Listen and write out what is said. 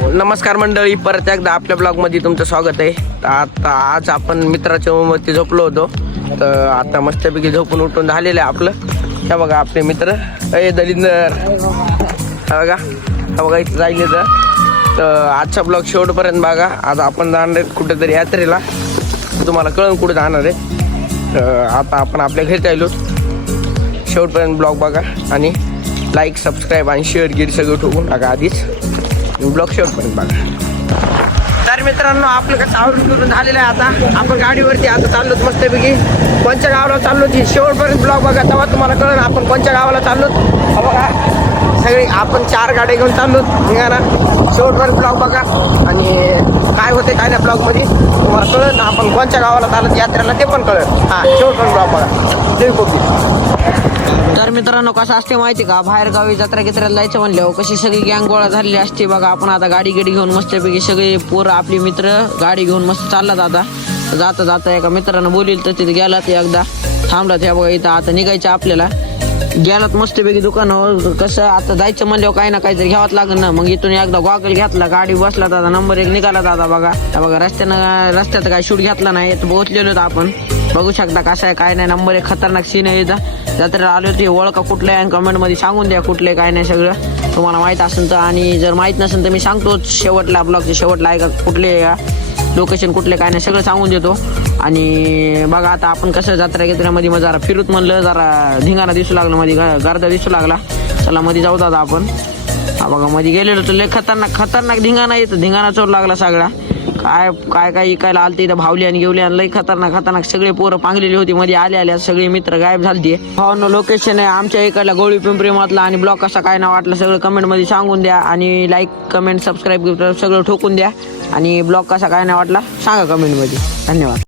नमस्कार मंडळी परत एकदा आपल्या ब्लॉगमध्ये तुमचं स्वागत आहे. तर आता आज आपण मित्राच्या वरती झोपलो होतो. तर आता मस्तपैकी झोपून उठून झालेलं आहे आपलं. हे बघा आपले मित्र. अय दलिंदर. बघा. हा बघा इथं जायले तर. आजचा ब्लॉग शेवटपर्यंत बघा. आज आपण जाणार आहे कुठेतरी यात्रेला. तुम्हाला कळून कुठे जाणार आहे. तर आता आपण आपल्या घरी राहिलो शेवटपर्यंत ब्लॉग बघा आणि लाईक सबस्क्राईब आणि शेअर गिर सगळं ठोकून टाका आधीच. ब्लॉक शेवटपर्यंत बघा. तर मित्रांनो आपलं कसं आवरून करून झालेलं आहे आता. आपण गाडीवरती आता चाललोत मस्तपैकी. कोणत्या गावाला चाललो की शेवटपर्यंत ब्लॉग बघा तेव्हा तुम्हाला कळलं आपण कोणत्या गावाला चाललो बघा सगळे आपण चार गाड्या घेऊन चाललो निघाला शेवटपर्यंत ब्लॉग बघा. आणि काय होते काय नाही ब्लॉगमध्ये आपण कोणत्या गावाला चालत यात्रेला ते पण कळलं. हां. ब्लॉग बघा जय कोपी तर मित्रांनो कसं असते माहिती का? बाहेर गावी जत्रा गित्राला जायचं म्हणल्यावर कशी सगळी गँग गोळा झालेली असते बघा. आपण आता गाडी गिडी घेऊन मस्तपैकी सगळे पोरं आपली मित्र गाडी घेऊन मस्त चालला आता जाता जाता एका मित्रानं बोलील तर तिथे गेला ते एकदा. थांबला त्या बघा इथं आता निघायचं आपल्याला. गेलात मस्तपैकी दुकानावर. कसं आता जायचं म्हणल्यावर काही ना काहीतरी घ्यावंच लागेल ना. मग इथून एकदा गॉगल घेतला गाडी बसला दादा नंबर एक निघाला दादा बघा. बघा रस्त्यानं रस्त्यात काय शूट घेतला नाही तर पोहोचलेलो आपण. बघू शकता कसं आहे काय नाही. नंबर एक खतरनाक सीन आहे इथं. जत्रेला आलो होते ओळखा कुठले आहे कमेंटमध्ये सांगून द्या कुठले काय नाही सगळं. तुम्हाला माहीत असेल तर आणि जर माहीत नसेल तर मी सांगतोच. शेवटला ब्लॉगच्या शेवटला आहे का कुठले लोकेशन कुठले काय नाही सगळं सांगून देतो. आणि बघा आता आपण कसं जत्रा गित्र्यामध्ये मग जरा फिरूत म्हणलं जरा धिंगाणा दिसू लागलं मध्ये ग- गर्दा दिसू लागला. चला मध्ये जाऊ दादा आपण. हा बघा मध्ये गेलेलो तर लय खतरनाक खतरनाक धिंगाणा येतं. धिंगाणा चोर लागला सगळा. काय काय काय इकायला आलते इथं भावली आणि गेवली आणि लई खतरनाक खतरनाक सगळे पोरं पांगलेली होती. मध्ये आले आले सगळे मित्र गायब झालते. भावनं लोकेशन आहे. आमच्या इकडला गोळी पिंपरी मधला आणि ब्लॉक कसा काय ना वाटलं सगळं कमेंटमध्ये सांगून द्या. आणि लाईक कमेंट सबस्क्राईब सगळं ठोकून द्या. आणि ब्लॉग कसा काय नाही वाटला? सांगा कमेंटमध्ये धन्यवाद.